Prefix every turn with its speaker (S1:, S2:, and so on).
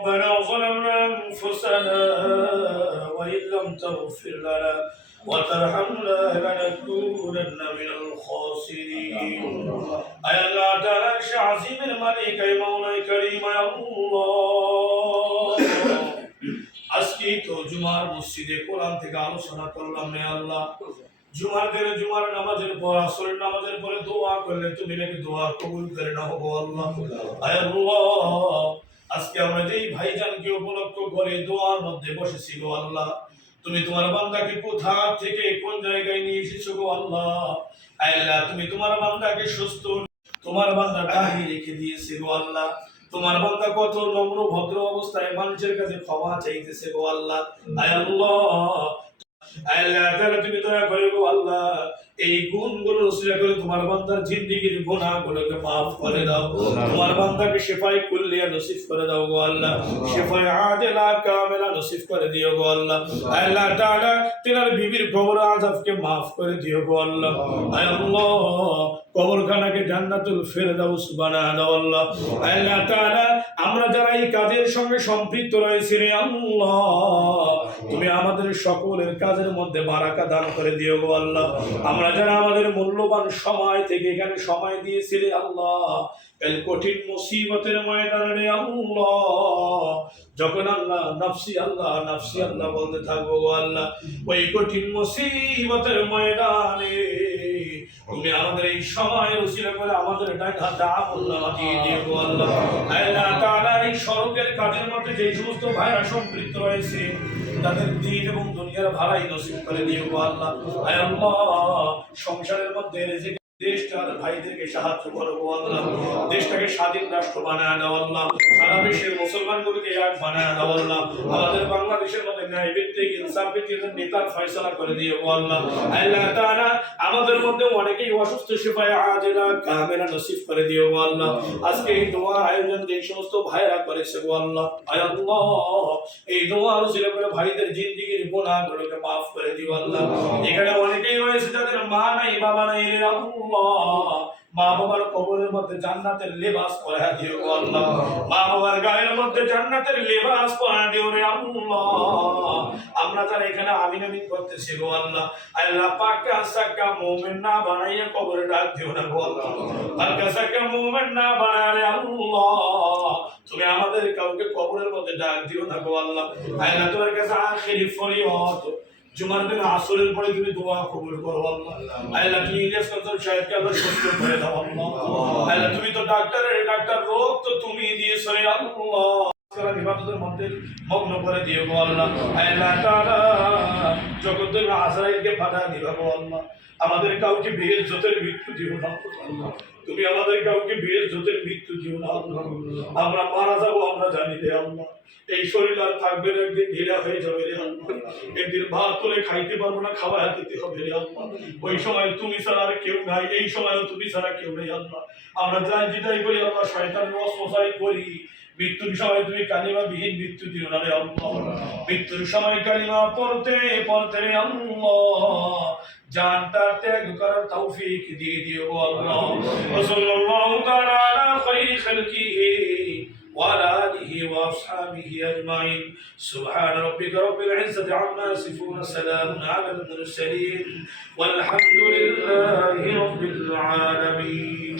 S1: ربنا ظلمنا أنفسنا وإن لم تغفر لنا وترحمنا لنكونن من الخاسرين أي الله تعالى عظيم الملك أي مولاي كريم يا الله আজকে তো জুমার মসজিদে কোরআন থেকে আলোচনা করলাম রে আল্লাহ জুমার দিনে জুমার নামাজের পর আসরের নামাজের পরে দোয়া করলে তুমি নাকি দোয়া কবুল করে নাও গো আল্লাহ আয় আল্লাহ আজকে আমরা যেই ভাইজানকে উপলক্ষ করে দোয়ার মধ্যে বসেছি গো আল্লাহ, তুমি তোমার বান্দাকে কোথা থেকে কোন জায়গায় নিয়ে এসেছ গো আল্লাহ? আল্লাহ, তুমি তোমার বান্দাকে সুস্থ, তোমার বান্দা দাঁড়িয়ে রেখে দিয়েছে গো আল্লাহ। তোমার বান্দা কত নম্র, ভদ্র অবস্থায় মানুষের কাছে ক্ষমা চাইতেছে গো আল্লাহ। আয় আল্লাহ। আল্লাহ তুমি দয়া করে গো আল্লাহ এই গুণগুলো রসিলা করে তোমার বান্দার জিন্দিগির গুনাহগুলোকে মাফ করে দাও। তোমার বান্দাকে শেফাই কুল্লিয়া নসিব করে দাও গো আল্লাহ। শেফাই আজেলা কামেলা নসিব করে দিও গো আল্লাহ। আল্লাহ তাআলা বিবির কবর আযাবকে মাফ করে দিও গো আল্লাহ। আল্লাহ, কবরখানাকে জান্নাতুল ফেরদাউস আল্লাহ। আল্লাহ তাআলা, আমরা যারা এই কাজের সঙ্গে সম্পৃক্ত রয়েছি রে আল্লাহ, তুমি আমাদের সকলের কাজের মধ্যে বারাকা দান করে দিও গো আল্লাহ। আমরা যারা আমাদের মূল্যবান সময় থেকে এখানে সময় দিয়েছি রে আল্লাহ এই কঠিন মুসিবতের ময়দানে আল্লাহ, যখন আল্লাহ, নাফসি আল্লাহ নাফসি আল্লাহ বলতে থাকব আল্লাহ, ওই কঠিন মুসিবতের ময়দানে তুমি আমাদের এই সময় রসিলা করে আমাদের ডাক হাতে আমল্লাহ দিয়ে গো আল্লাহ আল্লাহ। সড়কের কাজের মধ্যে যে সমস্ত ভাইরা সম্পৃক্ত রয়েছে, তাদের দিন এবং দুনিয়ার ভাড়াই নসিব করে দিয়ে আল্লাহ। সংসারের মধ্যে দেশটার ভাইদেরকে সাহায্য করো আল্লাহ। দেশটাকে স্বাধীন রাষ্ট্র বানায় দাও আল্লাহ। সারা বিশ্বের মুসলমানগুলোকে এক বানায় দাও আল্লাহ। আমাদের বাংলাদেশের মধ্যে ন্যায় ভিত্তিক ইনসাফ ভিত্তিক নেতার ফয়সালা করে দিও গো আল্লাহ। আল্লাহ তাআলা আমাদের মধ্যে অনেকেই অসুস্থ সেফায় আজেলা কামেলা নসিব করে দিও গো আল্লাহ। আজকে এই দোয়া আয়োজন যে সমস্ত ভাইরা করেছে গো আল্লাহ। আল্লাহ। এই দোয়া রসিলা করে ভাইদের জিন্দিগির গুনাহগুলোকে মাফ করে দিও, আল্লাহ। এখানে অনেকেই রয়েছে যাদের মা নাই, বাবা নাই রে আল্লাহ মা বাবার কবরের মধ্যে জান্নাতের লেবাস পরা দিও আল্লাহ। মা বাবার গায়ের মধ্যে জান্নাতের লেবাস পরা দিও রে আল্লাহ। আমরা যারা এখানে আমিন আমিন করতেছি গো আল্লাহ আল্লাহ সাক্কা মুমিন না বানাইয়া কবরে ডাক দিও না গো আল্লাহ। পাক্কা সাক্কা মুমিন না বানালে আল্লাহ। তুমি আমাদের কাউকে কবরের মধ্যে ডাক দিও না গো আল্লাহ। আল্লাহ তোমার কাছে আখিরি ফরিয়াদ। জুমার দিন আসরের পরে তুমি দোয়া কবুল করো, আল্লাহ। আল্লাহ, তুমি ইলিয়াস কান্তর সাহেবকে আল্লাহ সুস্থ করে দাও, আল্লাহ। আল্লাহ, তুমি তো ডাক্তারের ডাক্তার রোগ তো তুমি দিয়ে সরে আল্লাহ। তারা ইবাদতের মধ্যে মগ্ন করে দিও আল্লাহ। তুমি আজরাইলকে পাঠা দিবা গো আল্লাহ। আমাদের কাউকে বিয়ের জোতের মৃত্যু দিও না তুমি আমাদের কাউকে বিয়ের জোতের মৃত্যু দিও না আমরা মারা যাব, আমরা জানি রে আল্লাহ। এই শরীর আর থাকবে না, একদিন ঢিলা হয়ে যাবে রে আল্লাহ। একদিন ভাত তুলে খাইতে পারব না, খাওয়া দিতে হবে রে আল্লাহ। ওই সময় তুমি ছাড়া আর কেউ নাই, এই সময়ও তুমি ছাড়া কেউ নেই আল্লাহ। আমরা যাই যেটাই করি, আল্লাহ শয়তানের অসমসাই করি। মৃত্যুর সময় তুমি কালিমা বিহীন মৃত্যু দিও না রে আল্লাহ মৃত্যুর সময় কালিমা পড়তে পড়তে রে আল্লাহ জানটা ত্যাগ করার তৌফিক দিয়ে দিও গো আল্লাহ সাল্লাল্লাহু তাআলা আলা খাইরি খালকিহি وعلى آله وأصحابه أجمعين سبحان ربك رب العزة عما يصفون سلام على المرسلين والحمد لله رب العالمين